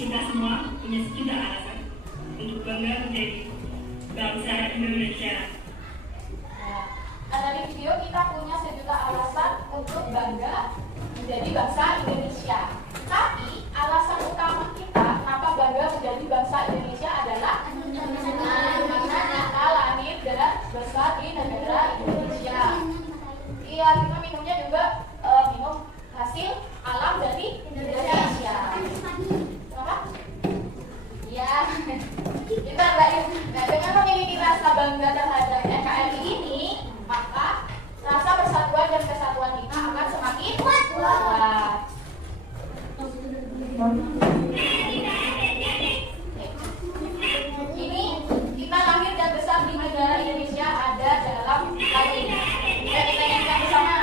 Kita semua punya sejuta alasan untuk bangga menjadi bangsa Indonesia. Ada di video kita punya sejuta alasan untuk bangga menjadi bangsa Indonesia. Tapi alasan utama kita kenapa bangga menjadi bangsa Indonesia adalah karena kita lahir dan besar di negara Indonesia. Iya, kita minumnya juga minum hasil alam dari Indonesia. Apa? Ya, kita dengan memiliki rasa bangga terhadap NKRI ini, maka rasa persatuan dan kesatuan kita akan semakin kuat. Ini kita lahir dan besar di negara Indonesia ada dalam lagu ini. Kita nyanyikan bersama.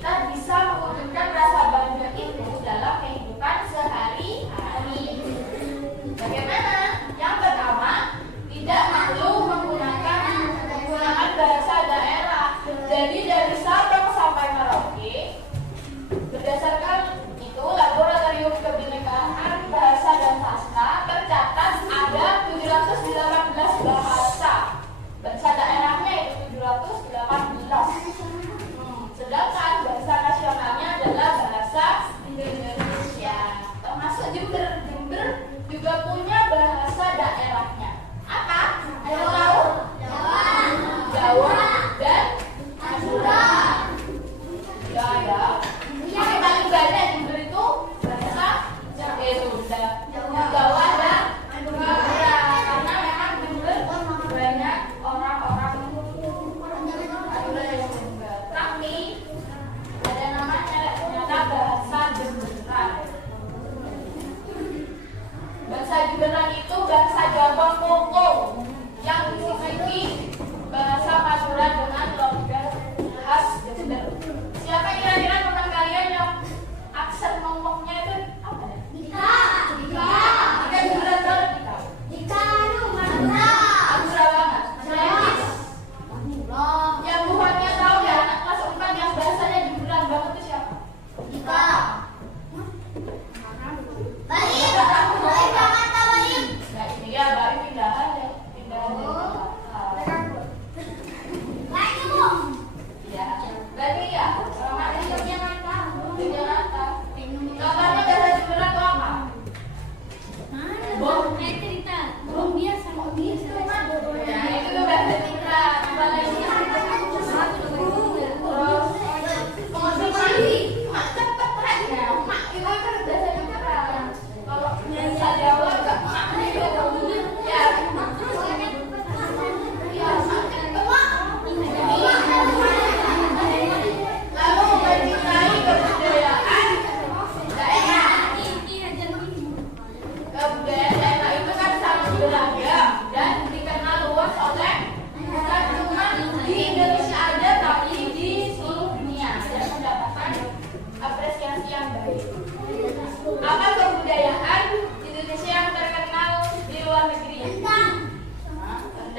Kita bisa mewujudkan rasa bangga itu dalam kehidupan sehari-hari.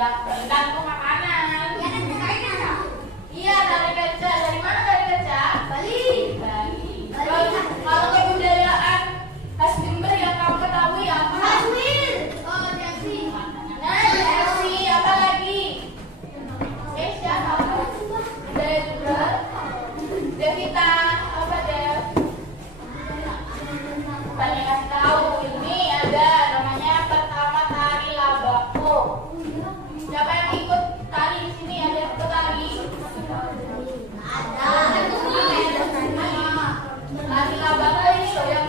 Rendang itu makanan. Iya, tari kaca. Dari mana tari kaca? Bali. Kalau kebudayaan khas Jember yang kamu ketahui apa? Nah, Chelsea. Apa lagi? Siapa? Budaya Jember. Devita, apa Dev? Tanya kasih tahu. Ini ada namanya pertama tari labako. Siapa yang ikut tari di sini? Ada yang ikut tari? Tari labako ini loh yang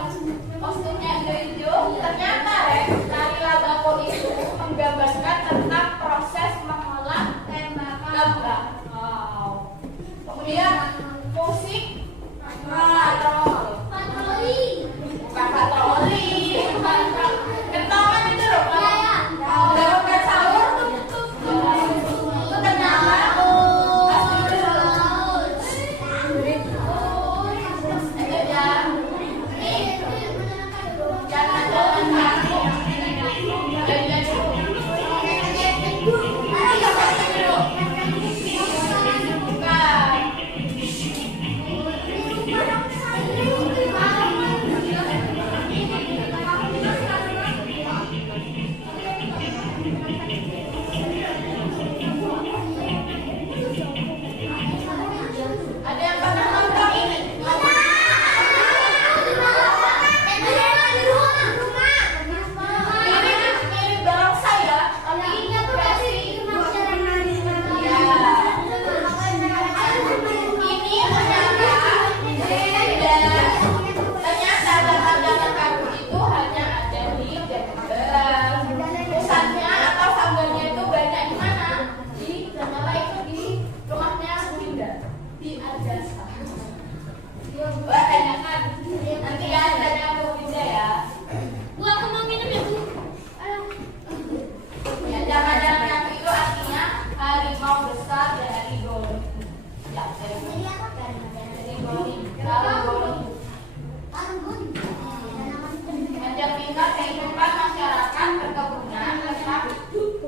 kostumnya hijau-hijau. Ternyata tari labako itu menggambarkan tentang proses mengolah gambang. Wow. Kemudian musik patroli. Bukan patroli. Kentongan itu loh. Dalam sahur tuh ternyata ada yang pernah nonton ini? Mirip barongsai ya, tapi ini versi ini ternyata dangan-dangan kampung itu hanya ada di Jember. Pusatnya atau sanggarnya itu banyak di mana? Di Jakarta itu di rumahnya Bunda di Arjasa. Wah, enak kan? Nanti ya ada Bu Bunda ya. Bu, aku mau minum ya, Bu. Ya, jangan-jangan itu artinya harimau besar dari Goli. Ya, dari Goli. Mencerminkan kehidupan masyarakat perkebunan tentang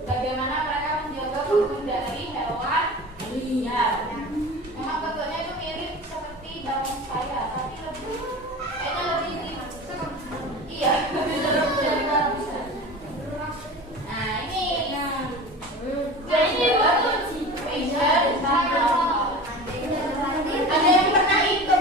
bagaimana mereka menjaga kebun dari hewan liar. Memang bentuknya itu mirip seperti daun saya, tapi kayaknya lebih iya, lebih serem dari barusan. Nah, ini fashion sama lokal. Ada yang pernah ikut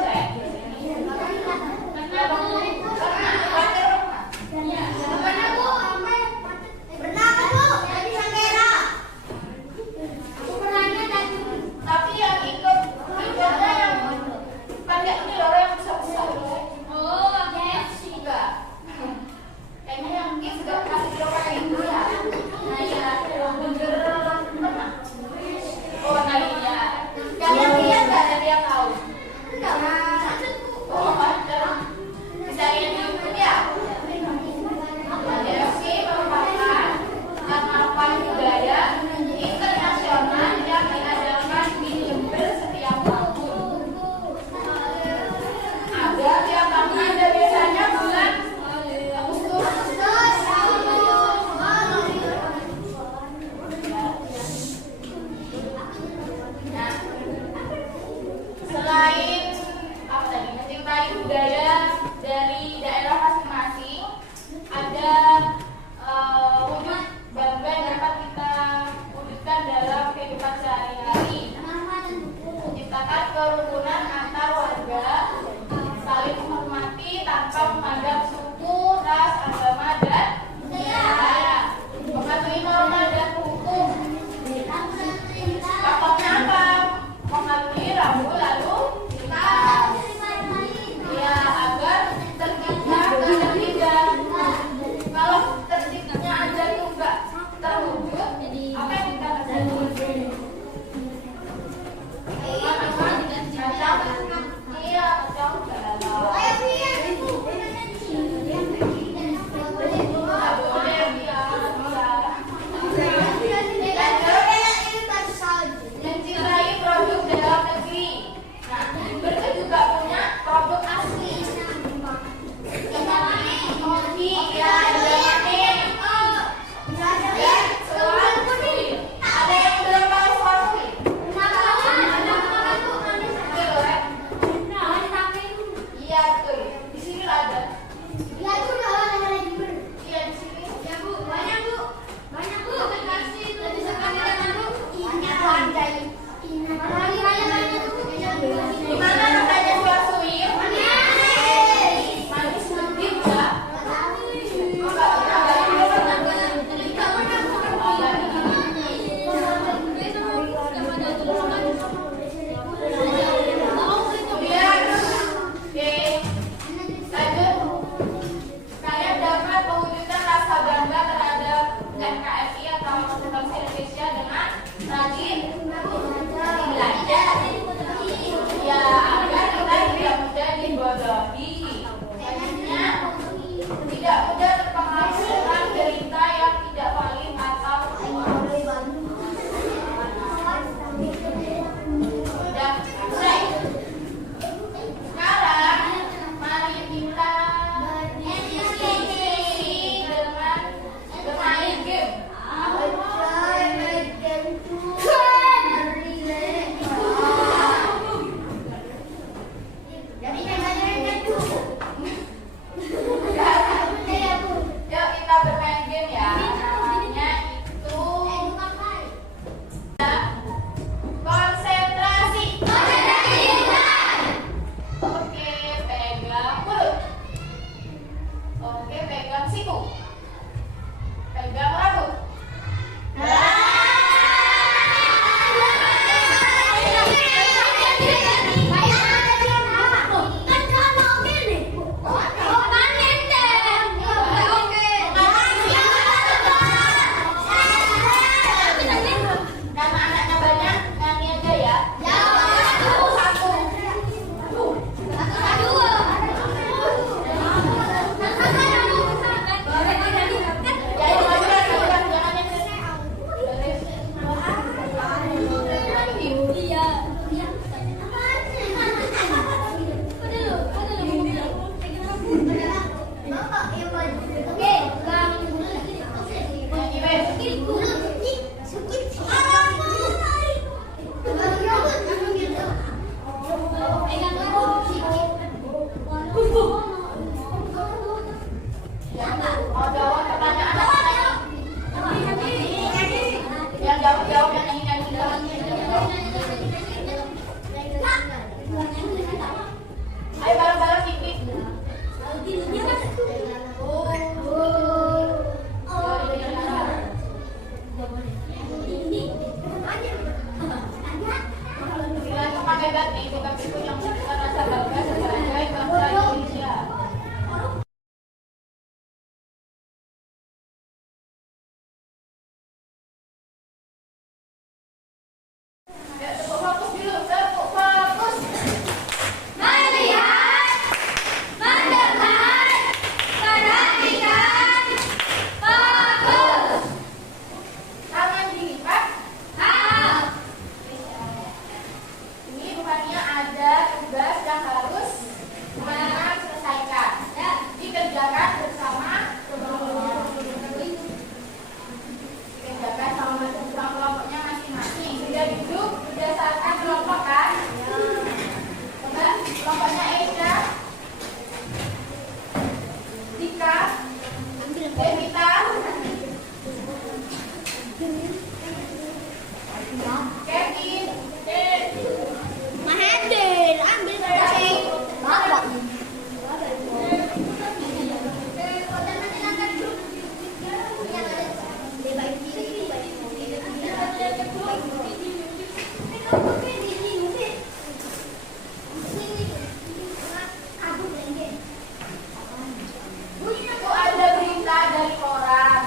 hebat nih, sikap itu yang menunjukkan rasa bangga sebagai bangsa Indonesia. Ya, tepuk fokus dulu, tepuk fokus. Melihat, mendengar, perhatikan, fokus. Tangan dilipat. Ini bukannya ada tugas yang harus teman-teman selesaikan. Dikerjakan bersama. Dikerjakan sama kelompoknya masing-masing. Sudah duduk berdasarkan kelompok kan? Benar? Kelompoknya Aisha, Dika, Devita, Kevin, Mahathir, ambil kucing. Bawa. itu ada berita dari koran.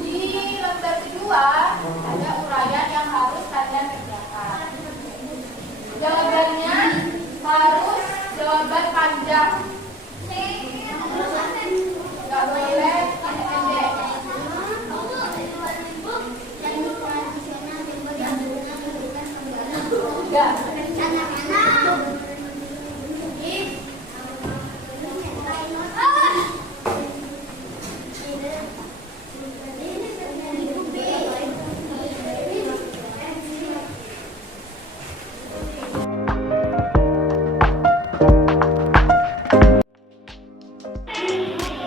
Di lembar kedua ada uraian yang harus kalian kerjakan. Jawabannya harus jawaban panjang. Nggak boleh pendek. Enggak.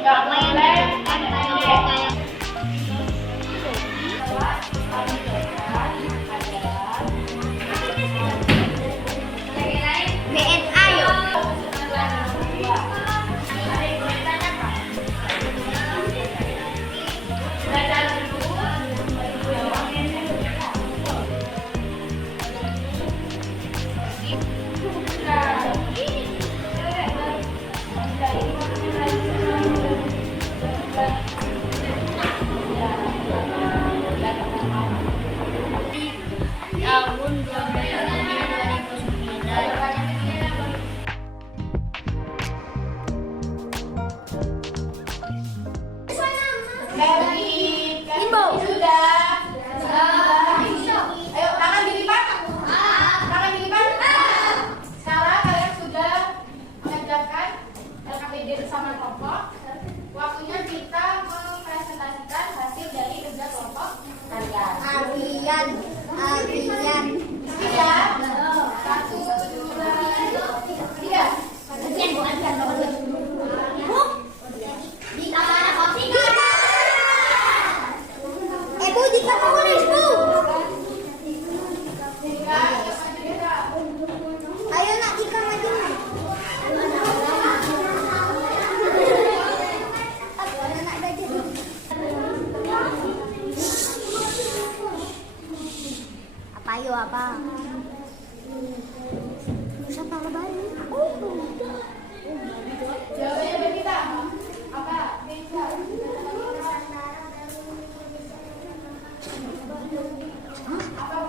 Nggak boleh pendek. BNA yuk. Tahun 2009. Kevin sudah. Ayo tangan dilipat. Tangan dilipat. Sekarang kalian sudah mengerjakan LKPD bersama kelompok. Waktunya kita mempresentasikan hasil dari kerja kelompok kalian. Arian. Iya. 1, 2, 3. Di tangan kopi. Bu, di tangan nulis, Bu. Ayo nak Dika maju. Apa yuk apa? Siapa lebaran? Jawabannya Devita. Apa? Devita. Apa?